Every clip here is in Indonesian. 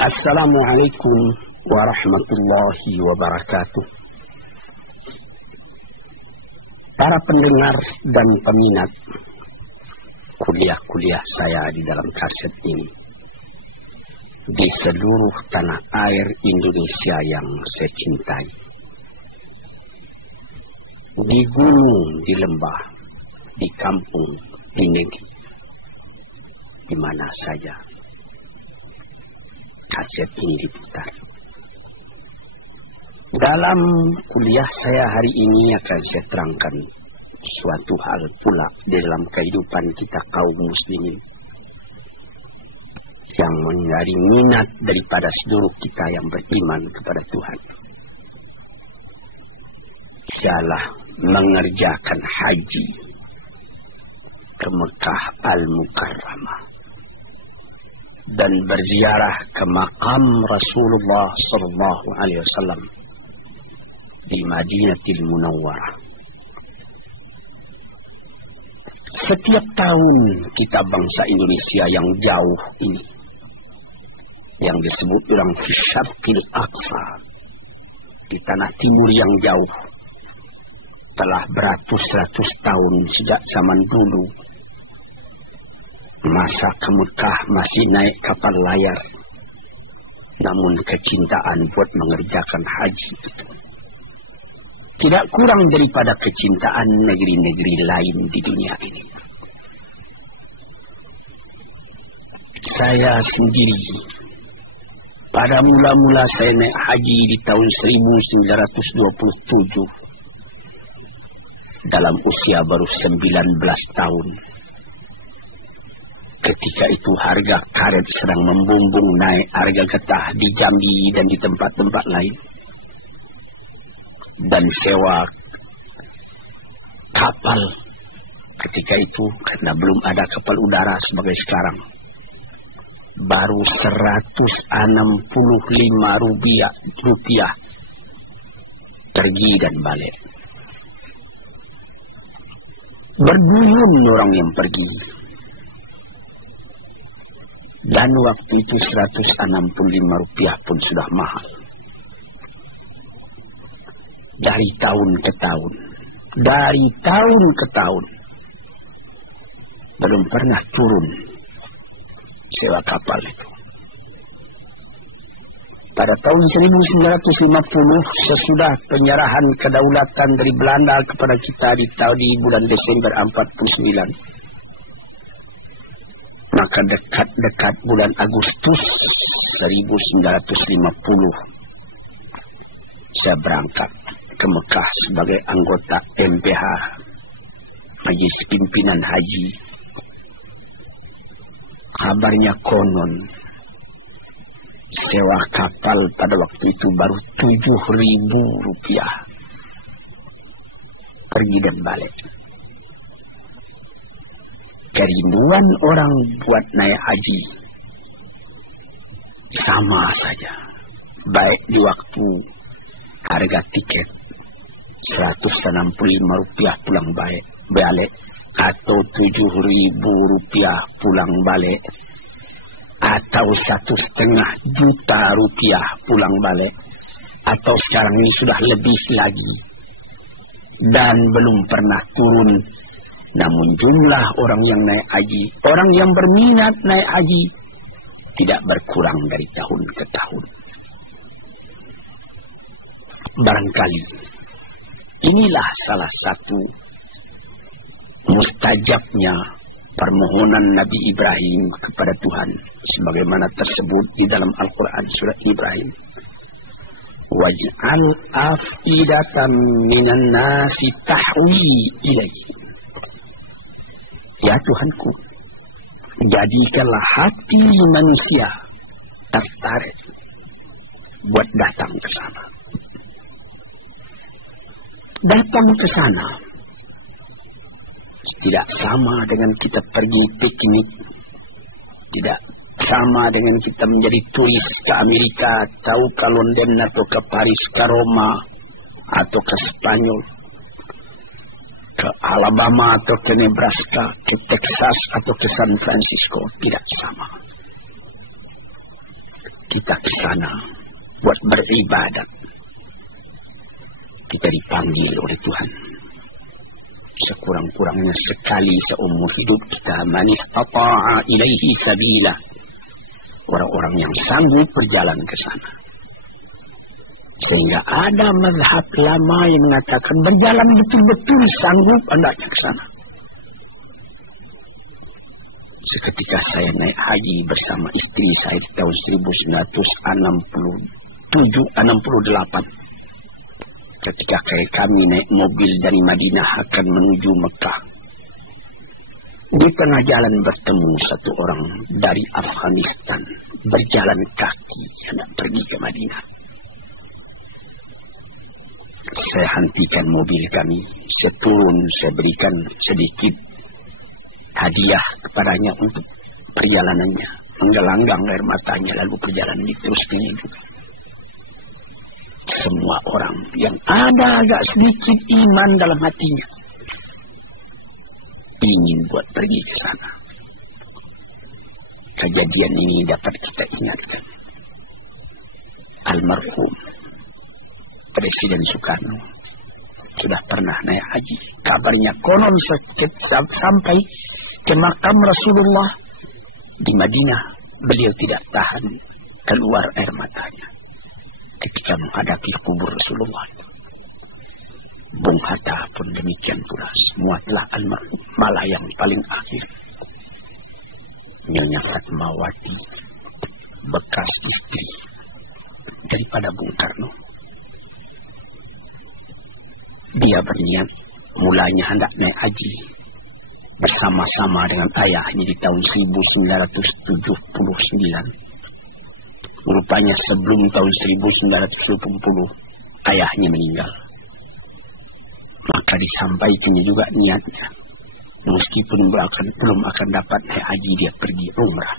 Assalamualaikum warahmatullahi wabarakatuh. Para pendengar dan peminat kuliah-kuliah saya di dalam kaset ini, di seluruh tanah air Indonesia yang saya cintai, di gunung, di lembah, di kampung, di negeri, di mana saja kaset ini diputar. Dalam kuliah saya hari ini akan saya terangkan suatu hal pula di dalam kehidupan kita kaum muslimin yang menjadi minat daripada seluruh kita yang beriman kepada Tuhan. Ialah mengerjakan haji ke Mekah Al-Mukarramah dan berziarah ke makam Rasulullah sallallahu alaihi wasallam di Madinatul Munawwarah. Setiap tahun kita bangsa Indonesia yang jauh ini, yang disebut orang Syarqil Aqsa, di tanah timur yang jauh, telah beratus-ratus tahun sejak zaman dulu, masa ke Mekah masih naik kapal layar, namun kecintaan buat mengerjakan haji itu tidak kurang daripada kecintaan negeri-negeri lain di dunia ini. Saya sendiri pada mula-mula saya naik haji di tahun 1927 dalam usia baru 19 tahun. Ketika itu harga karet sedang membumbung naik harga getah di Jambi dan di tempat-tempat lain. Dan sewa kapal ketika itu, karena belum ada kapal udara sebagai sekarang, baru 165 rupiah pergi dan balik. Berduyun orang yang pergi. Dan waktu itu 165 rupiah pun sudah mahal. Dari tahun ke tahun, belum pernah turun sewa kapal itu. Pada tahun 1950, sesudah penyerahan kedaulatan dari Belanda kepada kita di bulan Desember 49, maka dekat-dekat bulan Agustus 1950, saya berangkat ke Mekah sebagai anggota MPH, Majelis Pimpinan Haji. Kabarnya konon sewa kapal pada waktu itu baru 7.000 rupiah pergi dan balik. Kerinduan orang buat naik haji sama saja, baik di waktu harga tiket 165 rupiah pulang balik atau 7.000 rupiah pulang balik atau 1,5 juta rupiah pulang balik atau sekarang ini sudah lebih lagi dan belum pernah turun. Namun jumlah orang yang naik haji, orang yang berminat naik haji tidak berkurang dari tahun ke tahun. Barangkali inilah salah satu mustajabnya permohonan Nabi Ibrahim kepada Tuhan, sebagaimana tersebut di dalam Al-Quran surat Ibrahim. Waj'al afidatan minan nasi tahwi ilaihi. Ya Tuhanku, jadikanlah hati manusia tertarik buat datang ke sana. Datang ke sana tidak sama dengan kita pergi piknik, tidak sama dengan kita menjadi turis ke Amerika atau ke London atau ke Paris, ke Roma atau ke Spanyol, ke Alabama atau ke Nebraska, ke Texas atau ke San Francisco. Tidak sama. kita ke sana buat beribadat. Kita dipanggil oleh Tuhan. Sekurang-kurangnya sekali seumur hidup kita, man istata'a ilaihi sabila. Orang-orang yang sanggup berjalan ke sana. Sehingga ada mazhab lama yang mengatakan berjalan betul-betul sanggup hendaknya ke sana. Seketika saya naik haji bersama istri saya di tahun 1968. Ketika kami naik mobil dari Madinah akan menuju Mekah. Di tengah jalan bertemu satu orang dari Afghanistan. Berjalan kaki hendak pergi ke Madinah. Saya hentikan mobil kami. Saya turun, saya berikan sedikit hadiah kepadanya untuk perjalanannya. Menggelanggang air matanya lalu perjalanan diteruskan itu. Semua orang yang ada agak sedikit iman dalam hatinya ingin buat pergi ke sana. Kejadian ini dapat kita ingatkan. Almarhum Presiden Soekarno sudah pernah naik haji. Kabarnya konon sampai ke makam Rasulullah di Madinah, beliau tidak tahan keluar air matanya ketika menghadapi kubur Rasulullah. Bung Hatta pun demikian pula. Semua telah almarhum, malah yang paling akhir Nyonya Fatmawati, bekas istri daripada Bung Karno. Dia berniat mulanya hendak naik haji bersama-sama dengan ayahnya di tahun 1979. Rupanya sebelum tahun 1980 ayahnya meninggal. Maka disampaikannya juga niatnya. Meskipun belum akan dapat naik haji, dia pergi umrah.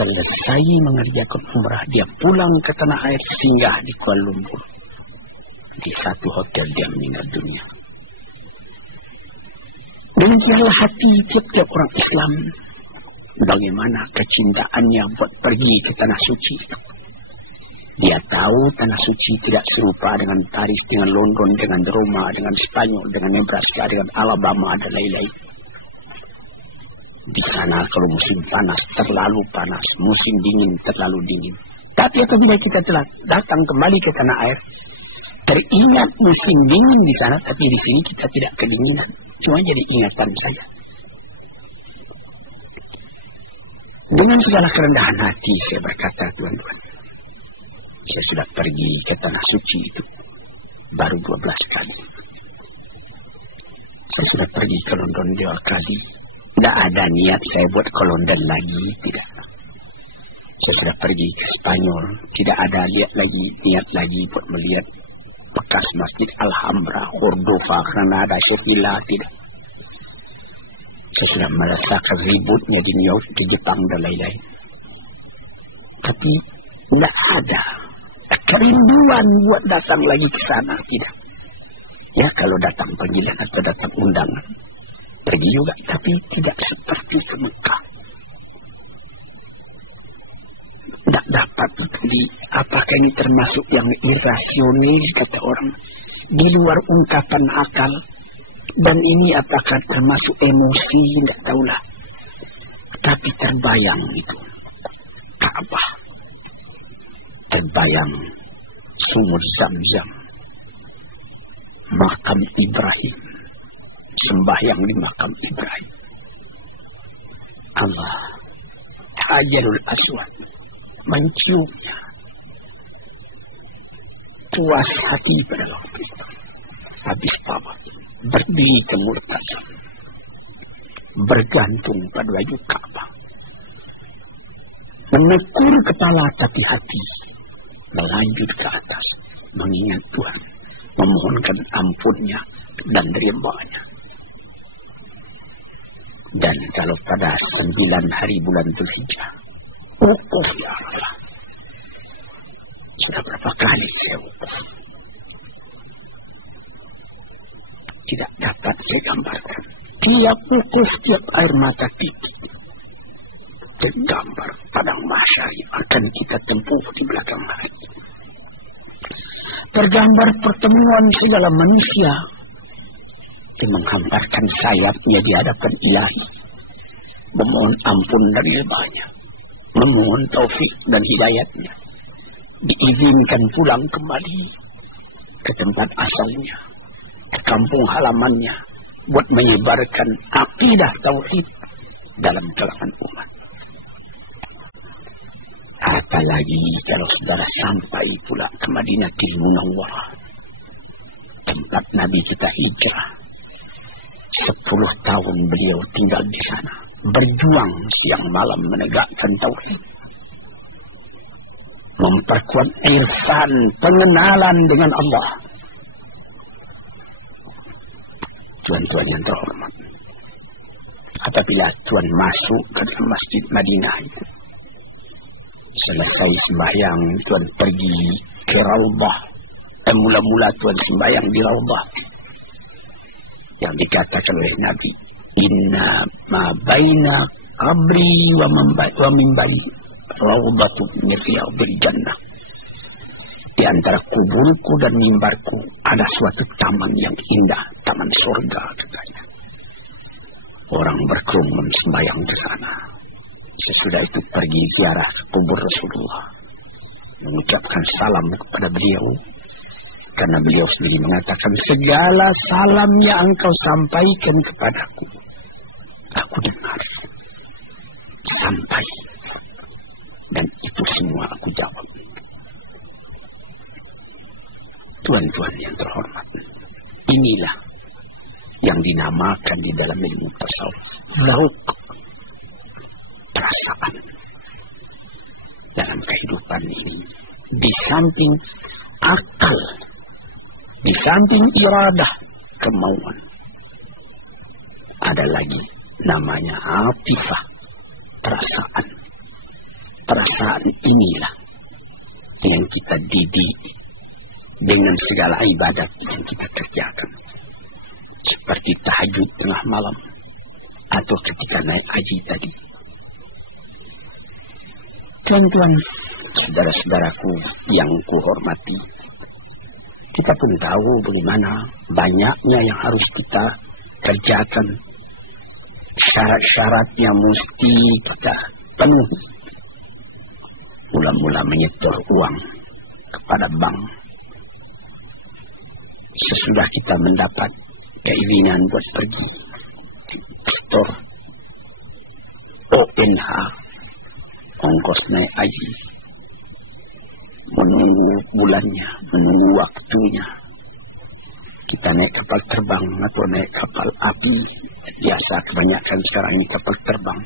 Selesai mengerjakan umrah, dia pulang ke tanah air, singgah di Kuala Lumpur. Di satu hotel dia meninggal dunia. Demikianlah hati tiap-tiap orang Islam. Bagaimana kecintaannya buat pergi ke tanah suci. Dia tahu tanah suci tidak serupa dengan Paris, dengan London, dengan Roma, dengan Spanyol, dengan Nebraska, dengan Alabama, dan lain-lain. Di sana kalau musim panas terlalu panas, musim dingin terlalu dingin. Tapi apabila kita telah datang kembali ke tanah air, teringat musim dingin di sana, tapi di sini kita tidak kedinginan. Cuma jadi ingatan saja. Dengan segala kerendahan hati saya berkata, tuan-tuan, saya sudah pergi ke tanah suci itu baru 12 kali. Saya sudah pergi ke London 2 kali. Tidak ada niat saya buat ke London lagi, tidak. Saya sudah pergi ke Spanyol, tidak ada niat lagi buat melihat bekas Masjid Alhambra, Cordova, Granada, Sevilla, tidak. Saya sudah merasakan ributnya di New York, di Jepang, dan lain-lain. Tapi tidak ada kerinduan buat datang lagi ke sana, tidak. Ya, kalau datang panggilan atau datang undangan, pergi juga, tapi tidak seperti ke Mekah. Tidak dapat apakah ini termasuk yang irasional, kata orang, di luar ungkapan akal, dan ini apakah termasuk emosi, tidak tahulah. Tapi terbayang itu Ka'bah, terbayang sumur Zam-Zam, makam Ibrahim, sembahyang di makam Ibrahim, Allah, Hajarul Aswad, menciumnya. Puas hati pada waktu itu. Habis tawaf, berdiri ke murtasam, bergantung pada baju Ka'bah, menekur kepala tapi hati melanjut ke atas, mengingat Tuhan, memohonkan ampunnya dan ridha-Nya. Dan kalau pada 9 hari bulan Dzulhijjah, wukuf di Arafah. Sudah berapa kali saya wukuf. Tidak dapat saya gambarkan. Tiap wukuf, tiap air mata titik. tergambar padang mahsyar yang akan kita tempuh di belakang hari. Tergambar pertemuan segala manusia yang menghamparkan sayapnya di hadapan Ilahi, memohon ampun dari lebahnya, memohon taufik dan hidayatnya, diizinkan pulang kembali ke tempat asalnya, ke kampung halamannya, buat menyebarkan akidah tauhid dalam kalangan umat. Apalagi kalau saudara sampai pula ke Madinatul Munawwarah, tempat Nabi kita hijrah. 10 tahun beliau tinggal di sana, berjuang siang malam menegakkan tauhid, memperkuat irfan, pengenalan dengan Allah. Tuan-tuan yang terhormat, apabila tuan masuk ke dalam Masjid Madinah itu, selesai sembahyang, tuan pergi ke Raudhah. Mula-mula tuan sembahyang di Raudhah yang dikatakan oleh Nabi, inna ma baina qabri wa mimbai raudhatu min riyadil jannah. Di antara kuburku dan mimbarku ada suatu taman yang indah, taman surga katanya. Orang berkerumun sembahyang ke sana. Sesudah itu pergi ziarah kubur Rasulullah, mengucapkan salam kepada beliau, karena beliau sendiri mengatakan, segala salam yang engkau sampaikan kepadaku, aku dengar sampai, dan itu semua aku jawab. Tuan-tuan yang terhormat, inilah yang dinamakan di dalam ilmu tasawuf zauq, perasaan dalam kehidupan ini. Di samping akal, di samping iradah, kemauan, ada lagi namanya atifah, perasaan. Perasaan inilah yang kita didik dengan segala ibadat yang kita kerjakan, seperti tahajud tengah malam atau ketika naik haji tadi. Tuan-tuan, saudara-saudaraku yang kuhormati, kita pun tahu bagaimana banyaknya yang harus kita kerjakan, syarat-syaratnya mesti kita penuhi. Mula-mula menyetor uang kepada bank. Sesudah kita mendapat keinginan buat pergi store ONH, ongkos naik haji, menunggu bulannya, menunggu waktunya. Kita naik kapal terbang atau naik kapal api, biasa kebanyakan sekarang ini kapal terbang.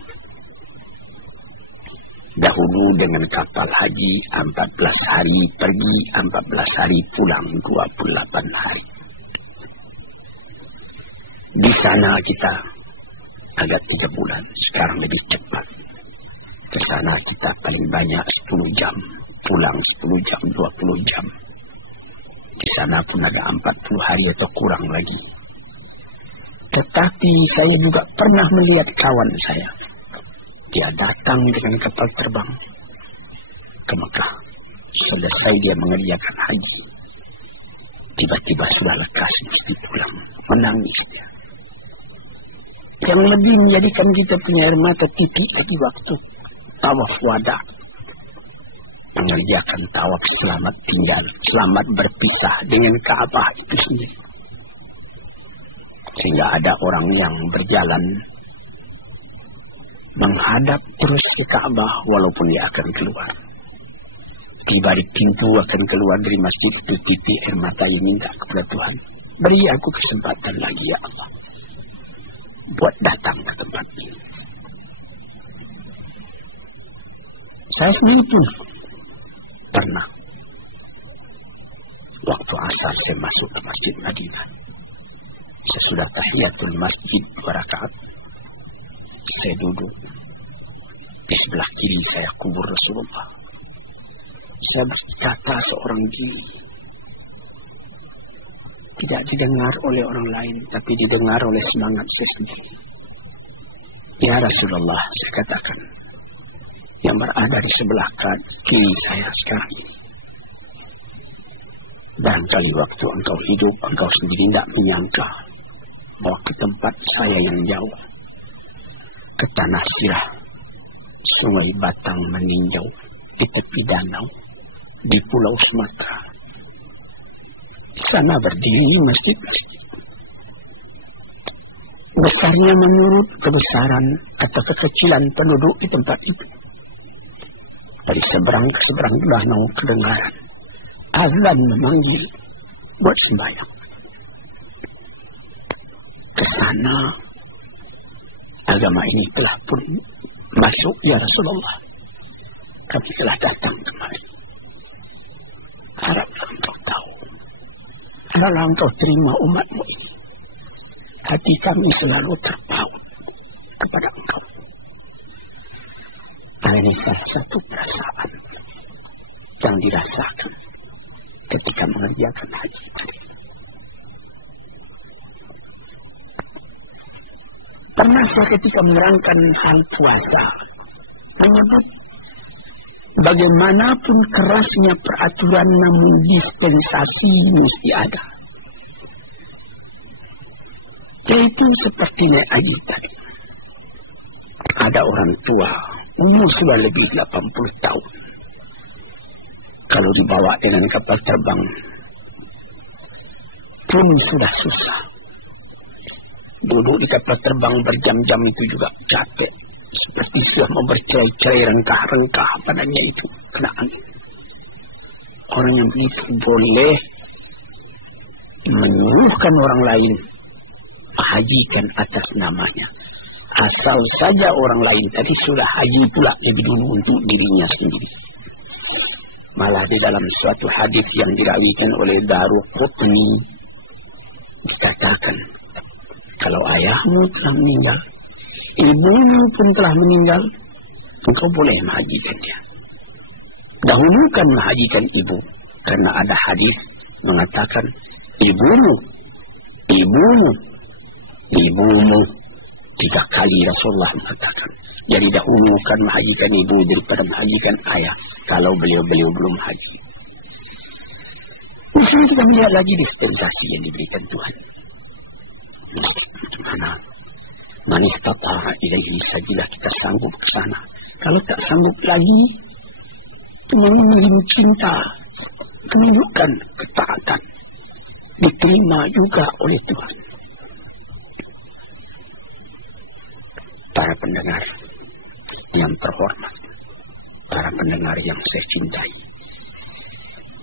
Dahulu dengan kapal haji 14 hari pergi, 14 hari pulang, 28 hari. Di sana kita agak 3 bulan, sekarang lebih cepat. Ke sana kita paling banyak 10 jam, pulang 10 jam, 20 jam. Di sana pun ada 40 hari atau kurang lagi. Tetapi saya juga pernah melihat kawan saya. Dia datang dengan kapal terbang ke Mekah. Selesai dia mengerjakan haji, tiba-tiba sudah lekas mesti pulang, menangis dia. Yang lebih menjadikan kita punya air mata titik pada waktu tawaf wada, mengerjakan tawaf selamat tinggal, selamat berpisah dengan Ka'bah itu sendiri. Sehingga ada orang yang berjalan menghadap terus ke Ka'bah walaupun dia akan keluar. Tiba di pintu akan keluar dari masjid itu, titik air mata yang minta kepada Tuhan, beri aku kesempatan lagi ya Allah, buat datang ke tempat ini. Saya sendiri pun pernah waktu asar saya masuk ke Masjid Madinah. Sesudah tahiyatul masjid 2 rakaat, saya duduk di sebelah kiri saya kubur Rasulullah. Saya berkata seorang diri, tidak didengar oleh orang lain, tapi didengar oleh semangat saya sendiri. Ya Rasulullah, saya katakan, yang berada di sebelah kiri saya sekarang ini. Barangkali waktu engkau hidup, engkau sendiri tidak menyangka bahwa ke tempat saya yang jauh, ke tanah sirah, sungai Batang meninjau, di tepi danau, di Pulau Sumatera. Di sana berdiri masjid-masjid. Besarnya menurut kebesaran atau kekecilan penduduk di tempat itu. Dari seberang ke seberang danau kedengaran azan memanggil buat sembahyang. Ke sana agama ini telah pun masuk ya Rasulullah. Kami telah datang kemari. Harap engkau tahu. Harap engkau terima umatmu ini. Hati kami selalu terpaut kepada engkau. Ini salah satu perasaan yang dirasakan ketika mengerjakan haji. Pernah saya ketika menerangkan hal puasa menyebut bagaimanapun kerasnya peraturan namun dispensasi mesti ada. Yaitu seperti Nek Ayu tadi. Ada orang tua, umur sudah lebih 80 tahun. Kalau dibawa dengan kapal terbang pun sudah susah. Duduk di kapal terbang berjam-jam itu juga capek. Seperti sudah mau bercerai-cerai rengkah-rengkah padanya itu kena angin. Orang yang begitu boleh menyuruhkan orang lain hajikan atas namanya. Asal saja orang lain tadi sudah haji pula lebih dulu untuk dirinya sendiri. Malah di dalam suatu hadis yang dirawikan oleh Daruqutni dikatakan, kalau ayahmu telah meninggal, ibumu pun telah meninggal, engkau boleh menghajikan dia. Dahulukan menghajikan ibu, karena ada hadis mengatakan ibumu 3 kali Rasulullah mengatakan. Jadi dahulukan menghajikan ibu daripada menghajikan ayah kalau beliau belum haji. Di sini kita melihat lagi dispensasi yang diberikan Tuhan. Bagaimana? Manistata ilaihi sabilah, kita sanggup ke sana. Kalau tak sanggup lagi, menunjukkan cinta, menunjukkan ketaatan, diterima juga oleh Tuhan. Para pendengar yang terhormat, para pendengar yang saya cintai,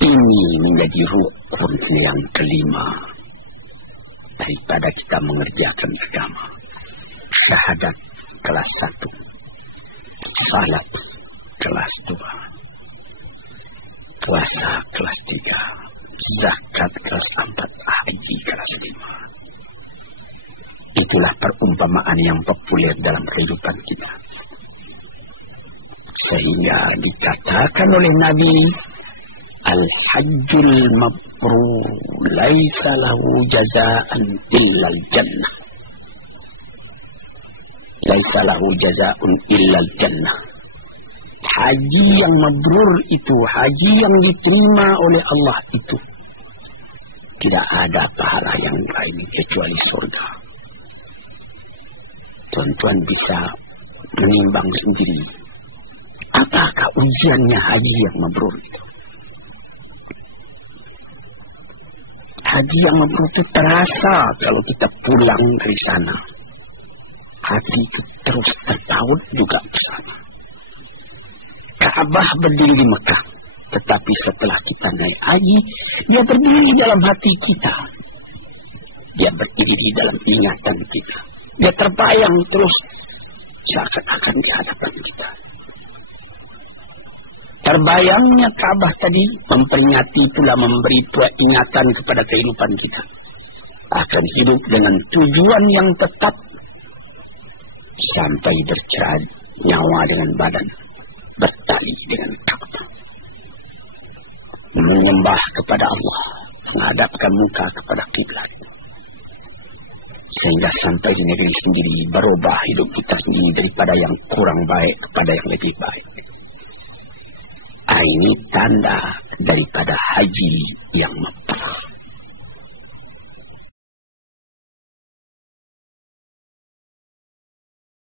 ini menjadi rukun yang kelima daripada kita mengerjakan agama. Syahadat kelas 1, salat kelas 2, puasa kelas 3, zakat kelas 4, haji kelas 5. Itulah perumpamaan yang populer dalam kehidupan kita. Sehingga dikatakan oleh Nabi, Al-Hajjul Mabrur laisa lahu jazaan illal jannah. Laisa lahu jazaun illal jannah. Haji yang mabrur itu, haji yang diterima oleh Allah itu, tidak ada pahala yang lain kecuali surga. Tuan-tuan bisa menimbang sendiri, apakah ujiannya haji yang mabrur itu? Haji yang mabrur itu terasa kalau kita pulang dari sana. Hati itu terus terpaut juga ke sana. Ka'bah berdiri di Mekah, tetapi setelah kita naik haji, dia berdiri dalam hati kita. Dia berdiri di dalam ingatan kita. Dia terbayang terus seakan-akan di hadapan kita. Terbayangnya Ka'bah tadi memperingati pula, memberi ingatan kepada kehidupan kita. Akan hidup dengan tujuan yang tetap sampai bercerai nyawa dengan badan, bertali dengan Ka'bah. Menyembah kepada Allah, menghadapkan muka kepada kiblat. Sehingga sampai di negeri sendiri berubah hidup kita sendiri daripada yang kurang baik kepada yang lebih baik. Ini tanda daripada haji yang